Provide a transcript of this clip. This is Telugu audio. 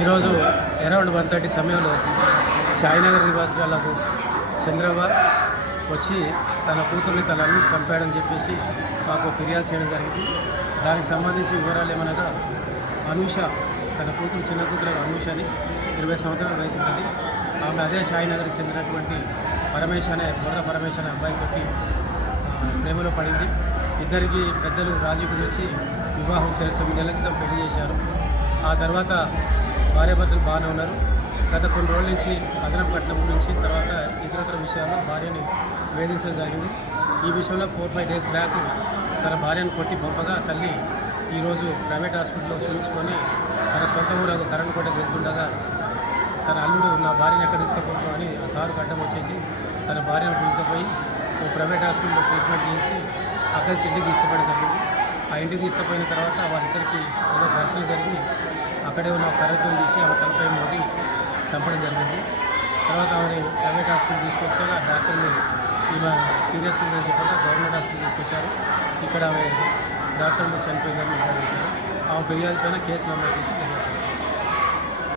ఈరోజు అరౌండ్ వన్ థర్టీ సమయంలో సాయినగర్ నివాసులకు చంద్రబాబు వచ్చి తన కూతుర్ని తన అల్లుడు చంపాడని చెప్పేసి మాకు ఫిర్యాదు చేయడం జరిగింది. దానికి సంబంధించి వివరాలు ఏమనగా అనూష తన కూతురు చిన్న కూతురు అనూష అని ఇరవై సంవత్సరాల వయసు ఉంటుంది. ఆమె అదే సాయినగర్కి చెందినటువంటి పరమేశ్ అనే బుర్ర పరమేశ్ అనే అబ్బాయి తోటి ప్రేమలో పడింది. ఇద్దరికి పెద్దలు రాజీ గురించి వివాహం సరే తొమ్మిది నెలల క్రితం పెళ్ళి చేశారు. ఆ తర్వాత భార్యాభర్తలు బాగానే ఉన్నారు. గత కొన్ని రోజుల నుంచి అదనపు కట్నం గురించి తర్వాత ఇతరతర విషయాల్లో భార్యని వేధించడం జరిగింది. ఈ విషయంలో ఫోర్ ఫైవ్ డేస్ బ్యాక్ తన భార్యను కొట్టి పంపగా తల్లి ఈరోజు ప్రైవేట్ హాస్పిటల్లో చూపించుకొని తన సొంత ఊరు కరెంట్ కోటకు వెళ్తుండగా తన అల్లుడు నా భార్యను ఎక్కడ తీసుకుపోతున్నావు అని ఆ కారు గడ్డం వచ్చేసి తన భార్యను తీసుకుపోయి ఓ ప్రైవేట్ హాస్పిటల్లో ట్రీట్మెంట్ చేయించి అక్కడి నుంచి తీసుకుపోవడం జరిగింది. ఆ ఇంటికి తీసుకుపోయిన తర్వాత వారిద్దరికి ఏదో ఘర్షణ జరిగి అక్కడే ఉన్న కర్రతో తీసి ఆమె తలపై మోటి చంపడం జరిగింది. తర్వాత ఆమెని ప్రైవేట్ హాస్పిటల్ తీసుకొచ్చాక ఆ డాక్టర్ని ఈమె సీరియస్ ఉందని చెప్పగా గవర్నమెంట్ హాస్పిటల్ తీసుకొచ్చారు. ఇక్కడ ఆమె డాక్టర్లు చనిపోయిందని నిర్ధారించారు. ఆమె ఫిర్యాదు పైన కేసు నమోదు చేసి నిర్ణయించారు